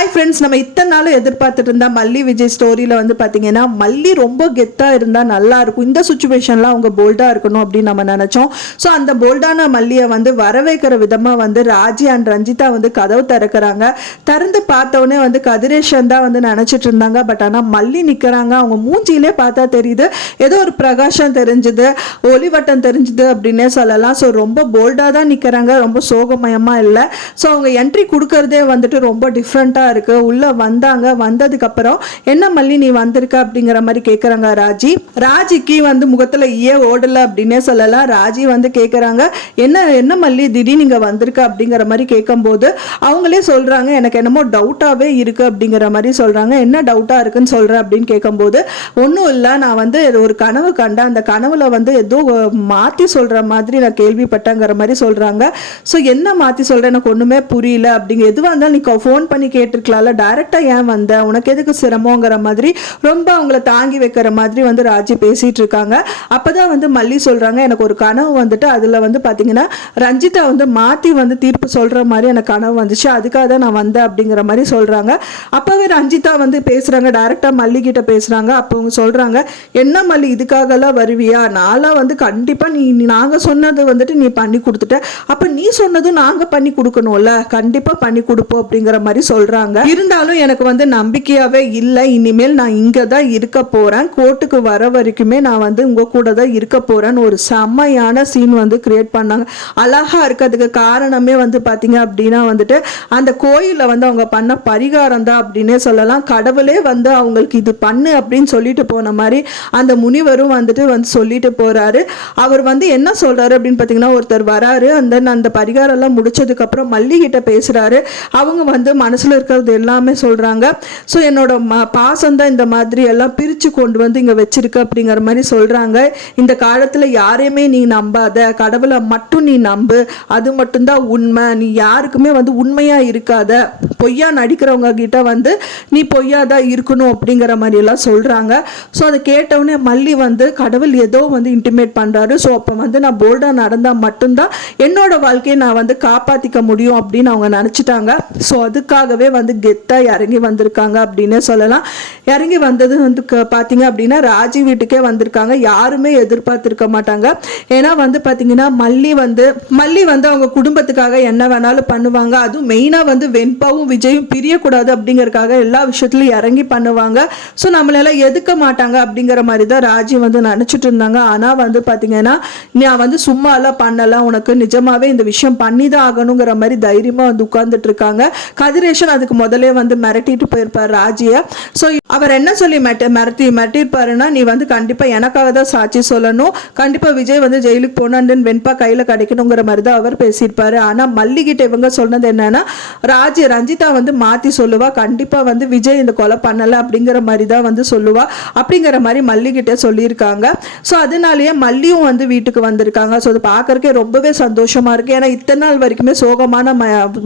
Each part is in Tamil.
ஹாய் ஃப்ரெண்ட்ஸ், நம்ம இத்தனை நாளும் எதிர்பார்த்துட்டு இருந்தா மல்லி விஜய் ஸ்டோரியில் வந்து பார்த்தீங்கன்னா மல்லி ரொம்ப கெத்தாக இருந்தால் நல்லா இருக்கும், இந்த சுச்சுவேஷனில் அவங்க போல்டாக இருக்கணும் அப்படின்னு நம்ம நினச்சோம். ஸோ அந்த போல்டான மல்லியை வந்து வரவேற்கிற விதமாக வந்து ராஜி அண்ட் ரஞ்சிதா வந்து கதவு திறக்கிறாங்க. திறந்து பார்த்தோன்னே வந்து கதிரேஷன் தான் வந்து நினச்சிட்டு இருந்தாங்க. பட் ஆனால் மல்லி நிற்கிறாங்க. அவங்க மூஞ்சியிலே பார்த்தா தெரியுது, ஏதோ ஒரு பிரகாசம் தெரிஞ்சுது, ஒளிவட்டம் தெரிஞ்சுது அப்படின்னே சொல்லலாம். ஸோ ரொம்ப போல்டாக தான் நிற்கிறாங்க, ரொம்ப சோகமயமாக இல்லை. ஸோ அவங்க என்ட்ரி கொடுக்கறதே வந்துட்டு ரொம்ப டிஃப்ரெண்ட்டாக இருக்கு. உள்ள வந்தாங்க. வந்ததுக்கு அப்புறம் என்ன மல்லி நீ வந்திருக்க அப்படிங்கிற மாதிரி கேட்கறாங்க ராஜிக்கு வந்து முகத்துல ஓடல அப்படின்னே சொல்லலாம். ராஜி வந்து கேட்கறாங்க, என்ன மல்லி திடீர்னு நீங்க வந்திருக்க அப்படிங்கிற மாதிரி கேட்கும்போது அவங்களே சொல்றாங்க, எனக்கு என்னமோ டவுட்டாவே இருக்கு அப்படிங்கிற மாதிரி சொல்றாங்க. என்ன டவுட்டா இருக்குன்னு சொல்றேன் அப்படின்னு கேட்கும்போது, ஒன்றும் இல்லை, நான் வந்து ஒரு கனவு கண்டேன், அந்த கனவுல வந்து ஏதோ மாத்தி சொல்ற மாதிரி நான் கேள்விப்பட்டேங்கிற மாதிரி சொல்றாங்க. ஸோ என்ன மாத்தி சொல்றேன் எனக்கு ஒண்ணுமே புரியல அப்படிங்க. எதுவாக இருந்தாலும் நீ ஃபோன் பண்ணி கேட்டிருக்கலாம்ல, டைரக்டா ஏன் வந்த, உனக்கு எதுக்கு சிரமங்கிற மாதிரி ரொம்ப அவங்கள தாங்கி வைக்கிற மாதிரி வந்து ராஜி பேசிட்டு இருக்காங்க. அப்பதான் வந்து மல்லி சொல்றாங்க, எனக்கு ஒரு கனவு வந்துட்டு அதுல வந்து பாத்தீங்கன்னா ரஞ்சிதா வந்து மாத்தி வந்து தீர்ப்பு சொல்ற மாதிரி எனக்கு கனவு வந்துச்சு, அதுக்காக தான் நான் வந்தேன் அப்படிங்கிற மாதிரி சொல்றாங்க. அப்பவே ரஞ்சிதா வந்து பேசுறாங்க, டைரக்டா மல்லி கிட்ட பேசுறாங்க. அப்போ அவங்க சொல்றாங்க, என்ன மல்லி இதுக்காகலாம் வருவியா, நான்லாம் வந்து கண்டிப்பா நாங்க சொன்னது வந்துட்டு நீ பண்ணி கொடுத்துட்ட, அப்ப நீ சொன்னதும் நாங்க பண்ணி கொடுக்கணும்ல, கண்டிப்பா பண்ணி கொடுப்போம் அப்படிங்கிற மாதிரி சொல்றாங்க. இருந்தாலும் எனக்கு வந்து நம்பிக்கையாவே இல்லை, இனிமேல் நான் இங்க தான் இருக்க போறேன், கோர்ட்டுக்கு வர வரைக்குமே நான் வந்து உங்க கூட தான் இருக்க போறேன்னு ஒரு செம்மையான சீன் வந்து கிரியேட் பண்ணாங்க. அழகா இருக்கிறதுக்கு காரணமே வந்து பாத்தீங்க அப்படின்னா வந்துட்டு அந்த கோயில்ல வந்து அவங்க பண்ண பரிகாரம் தான் அப்படின்னே சொல்லலாம். கடவுளே வந்து அவங்களுக்கு இது பண்ணு அப்படின்னு சொல்லிட்டு போன மாதிரி அந்த முனிவரும் வந்துட்டு வந்து சொல்லிட்டு போறாரு. அவர் வந்து என்ன சொல்றாரு அப்படின்னு பாத்தீங்கன்னா, ஒருத்தர் வராரு, அந்த பரிகாரம் எல்லாம் முடிச்சதுக்கு அப்புறம் மல்லி கிட்ட பேசுறாரு. அவங்க வந்து மனசுல இருக்கிறது எல்லாமே சொல்றாங்க. ஸோ என்னோட பாசம் தான் இந்த மாதிரி எல்லாம் பிரிச்சு கொண்டு வந்து இங்க வச்சிருக்க அப்படிங்கிற மாதிரி சொல்றாங்க. இந்த காலத்துல யாரையுமே நீ நம்பாத, கடவுளை மட்டும் நீ நம்பு, அது மட்டும்தான் உண்மை, நீ யாருக்குமே வந்து உண்மையா இருக்காத, பொய்யா நடிக்கிறவங்க கிட்ட வந்து நீ பொய்யா தான் இருக்கணும் அப்படிங்கிற மாதிரி எல்லாம் சொல்றாங்க. ஸோ அதை கேட்டவுடனே மல்லி வந்து கடவுள் ஏதோ வந்து இன்டிமேட் பண்றாரு. ஸோ அப்போ வந்து நான் போல்டா நடந்தா மட்டும்தான் என்னோட வாழ்க்கையை நான் வந்து காப்பாத்திக்க முடியும் அப்படின்னு அவங்க நினைச்சிட்டாங்க. ஸோ அதுக்காகவே வந்து கெத்தா இறங்கி வந்திருக்காங்க அப்படின்னு சொல்லலாம். இறங்கி வந்தது வந்து பாத்தீங்க அப்படின்னா ராஜி வீட்டுக்கே வந்திருக்காங்க. யாருமே எதிர்பார்த்திருக்க மாட்டாங்க. ஏன்னா வந்து பாத்தீங்கன்னா மல்லி வந்து அவங்க குடும்பத்துக்காக என்ன வேணாலும் பண்ணுவாங்க. அதுவும் மெயினா வந்து வெண்பாவும் விஜயும் பிரியக்கூடாது அப்படிங்கறதுக்காக எல்லா விஷயத்திலும் இறங்கி பண்ணுவாங்க. ஸோ நம்மளால எதுக்க மாட்டாங்க அப்படிங்கிற மாதிரி தான் ராஜி வந்து நினைச்சிட்டு இருந்தாங்க. ஆனா வந்து பாத்தீங்கன்னா நான் வந்து சும்மா எல்லாம் பண்ணலாம், உனக்கு நிஜமாவே இந்த விஷயம் பண்ணிதான் ஆகணுங்கிற மாதிரி தைரியமா வந்து உட்கார்ந்துட்டு இருக்காங்க. கதிரேஷன் அதுக்கு முதலே வந்து மிரட்டிட்டு போயிருப்பார் ராஜிய. ஸோ அவர் என்ன சொல்லி மிரட்டிருப்பாருன்னா, நீ வந்து கண்டிப்பா எனக்காக தான் சாட்சி சொல்லணும், கண்டிப்பா விஜய் வந்து ஜெயிலுக்கு போனான்னு வெண்பா கையில கிடைக்கணுங்கிற மாதிரி தான் அவர் பேசியிருப்பாரு. ஆனா மல்லிகிட்ட இவங்க சொன்னது என்னன்னா, ரஞ்சிதா வந்து மாத்தி சொல்லுவா, கண்டிப்பா வந்து விஜய் இந்த கொலை பண்ணல அப்படிங்கிற மாதிரி தான் வந்து சொல்லுவா அப்படிங்கிற மாதிரி மல்லிகிட்ட சொல்லியிருக்காங்க. ஸோ அதனாலேயே மல்லியும் வந்து வீட்டுக்கு வந்திருக்காங்க. ஸோ அது பார்க்கறக்கே ரொம்பவே சந்தோஷமா இருக்கு. ஏன்னா இத்தனை நாள் வரைக்குமே சோகமான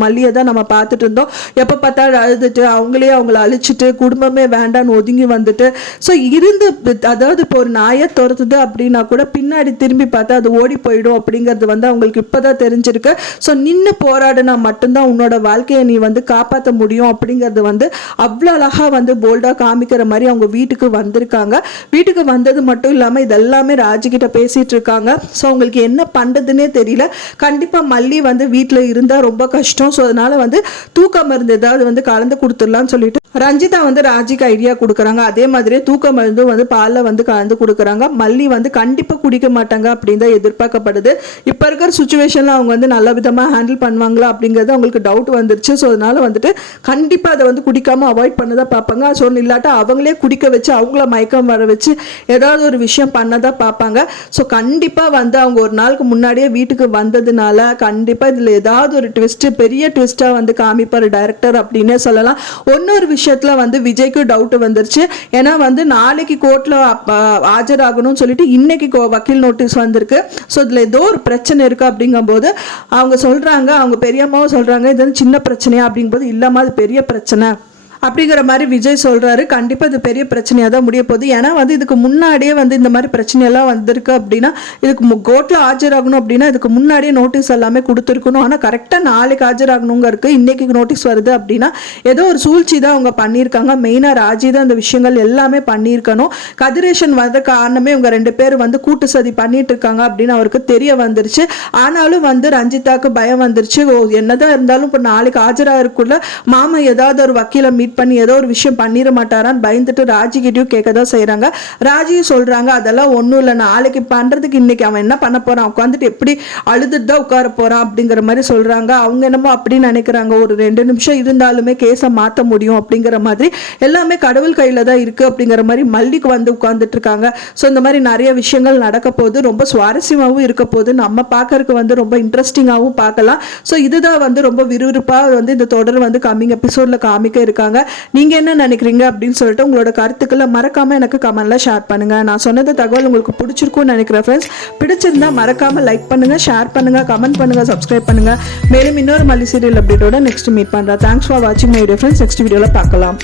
மல்லியை தான் நம்ம பார்த்துட்டு இருந்தோம். எப்போ பார்த்தாலும் அழுதுட்டு அவங்கள அழிச்சிட்டு குடும்பமே வேண்டான்னு ஒதுங்கி வந்துட்டு, ஸோ இருந்து அதாவது இப்போ ஒரு நாயை துரத்துது அப்படின்னா கூட பின்னாடி திரும்பி பார்த்தா அது ஓடி போயிடும் அப்படிங்கிறது வந்து அவங்களுக்கு இப்போதான் தெரிஞ்சிருக்கு. ஸோ நின்று போராடினா மட்டும்தான் உன்னோட வாழ்க்கையை நீ வந்து காப்பாற்ற முடியும் அப்படிங்கிறது வந்து அவ்வளோ அழகா வந்து போல்டா காமிக்கிற மாதிரி அவங்க வீட்டுக்கு வந்திருக்காங்க. வீட்டுக்கு வந்தது மட்டும் இல்லாமல் இதெல்லாமே ராஜிக்கிட்ட பேசிட்டு இருக்காங்க. ஸோ அவங்களுக்கு என்ன பண்றதுன்னே தெரியல. கண்டிப்பா மல்லி வந்து வீட்டில் இருந்தா ரொம்ப கஷ்டம். ஸோ அதனால வந்து தூக்க மருந்து ஏதாவது வந்து கலந்து கொடுத்துடலாம்னு சொல்லிட்டு ரஞ்சிதா வந்து ராஜிக்கு ஐடியா கொடுக்குறாங்க. அதே மாதிரியே தூக்க மருந்து வந்து பாலில் வந்து கலந்து கொடுக்குறாங்க. மல்லி வந்து கண்டிப்பாக குடிக்க மாட்டாங்க அப்படின்னு தான் எதிர்பார்க்கப்படுது. இப்போ இருக்கிற சுச்சுவேஷனில் அவங்க வந்து நல்ல விதமாக ஹேண்டில் பண்ணுவாங்களா அப்படிங்கிறது அவங்களுக்கு டவுட் வந்துருச்சு. ஸோ அதனால வந்துட்டு கண்டிப்பாக அதை வந்து குடிக்காமல் அவாய்ட் பண்ணதான் பார்ப்பாங்க. ஸோ இல்லாட்டா அவங்களே குடிக்க வச்சு அவங்கள மயக்கம் வர வச்சு ஏதாவது ஒரு விஷயம் பண்ணதான் பார்ப்பாங்க. ஸோ கண்டிப்பாக வந்து அவங்க ஒரு நாளுக்கு முன்னாடியே வீட்டுக்கு வந்ததுனால கண்டிப்பாக இதில் ஏதாவது ஒரு ட்விஸ்ட், பெரிய ட்விஸ்ட்டாக வந்து காமிப்பார் டைரக்டர் அப்படின்னே சொல்லலாம். ஒன்னொரு விஷயத்துல வந்து விஜய்க்கு டவுட் வந்துருச்சு. ஏன்னா வந்து நாளைக்கு கோர்ட்ல ஆஜராகணும்னு சொல்லிட்டு இன்னைக்கு வக்கீல் நோட்டீஸ் வந்திருக்கு. ஸோ இதுல ஏதோ ஒரு பிரச்சனை இருக்கு அப்படிங்கும் போது அவங்க சொல்றாங்க, அவங்க பெரியம்மாவும் சொல்றாங்க, இது சின்ன பிரச்சனையா அப்படிங்கும்போது இல்லாம அது பெரிய பிரச்சனை அப்படிங்கிற மாதிரி விஜய் சொல்கிறாரு. கண்டிப்பாக இது பெரிய பிரச்சனையாக தான் முடிய போகுது. ஏன்னா வந்து இதுக்கு முன்னாடியே வந்து இந்த மாதிரி பிரச்சனையெல்லாம் வந்திருக்கு அப்படின்னா இதுக்கு கோர்ட்டில் ஆஜராகணும் அப்படின்னா இதுக்கு முன்னாடியே நோட்டீஸ் எல்லாமே கொடுத்துருக்கணும். ஆனால் கரெக்டாக நாளைக்கு ஆஜராகணுங்க இருக்குது. இன்றைக்கி நோட்டீஸ் வருது அப்படின்னா ஏதோ ஒரு சூழ்ச்சி தான் அவங்க பண்ணியிருக்காங்க. மெயினாக ராஜி தான் இந்த விஷயங்கள் எல்லாமே பண்ணியிருக்கணும். கதிரேஷன் வந்த காரணமே இவங்க 2 பேர் வந்து கூட்டு சதி பண்ணிட்டு இருக்காங்க அப்படின்னு அவருக்கு தெரிய வந்துருச்சு. ஆனாலும் வந்து ரஞ்சிதாக்கு பயம் வந்துருச்சு. என்னதான் இருந்தாலும் இப்போ நாளைக்கு ஆஜராகிறதுக்குள்ள மாமா ஏதாவது ஒரு வக்கீலை மீட் பண்ணி ஏதோ ஒரு விஷயம் பண்ணிட மாட்டாரான்னு பயந்துட்டு ராஜிக்கிட்டையும் கேட்க தான் செய்கிறாங்க. ராஜியும் சொல்கிறாங்க அதெல்லாம் ஒன்றும் இல்லை, நாளைக்கு பண்ணுறதுக்கு இன்னைக்கு அவன் என்ன பண்ண போகிறான், உட்காந்துட்டு எப்படி அழுதுட்டு தான் உட்கார போகிறான் அப்படிங்கிற மாதிரி சொல்கிறாங்க. அவங்க என்னமோ அப்படின்னு நினைக்கிறாங்க, ஒரு 2 நிமிஷம் இருந்தாலுமே கேஸை மாற்ற முடியும் அப்படிங்கிற மாதிரி, எல்லாமே கடவுள் கையில் தான் இருக்குது அப்படிங்கிற மாதிரி மல்லிக்கு வந்து உட்காந்துட்டு இருக்காங்க. ஸோ இந்த மாதிரி நிறைய விஷயங்கள் நடக்க போது, ரொம்ப சுவாரஸ்யமாகவும் இருக்க போது, நம்ம பார்க்கறதுக்கு வந்து ரொம்ப இன்ட்ரெஸ்டிங்காகவும் பார்க்கலாம். ஸோ இதுதான் வந்து ரொம்ப விறுவிறுப்பாக வந்து இந்த தொடர் வந்து கம்மிங் எபிசோடில் காமிக்க இருக்காங்க. நீங்கள் என்ன நினைக்கிறீங்க அப்படின்னு சொல்லிட்டு உங்களோட கருத்துக்களை மறக்காமல் எனக்கு கமெண்ட்ல ஷேர் பண்ணுங்கள். நான் சொன்னது தகவல் உங்களுக்கு பிடிச்சிருக்கும்னு நினைக்கிறேன் ஃப்ரெண்ட்ஸ். பிடிச்சிருந்தா மறக்காமல் லைக் பண்ணுங்கள், ஷேர் பண்ணுங்கள், கமெண்ட் பண்ணுங்கள், சப்ஸ்கிரைப் பண்ணுங்கள். மேலும் இன்னொரு மல்லி சீரியல் அப்டேட்டோட நெக்ஸ்ட் மீட் பண்ணுறேன். தேங்க்ஸ் ஃபார் வாட்சிங் மை டியர் ஃப்ரெண்ட்ஸ். நெக்ஸ்ட் வீடியோவில் பார்க்கலாம்.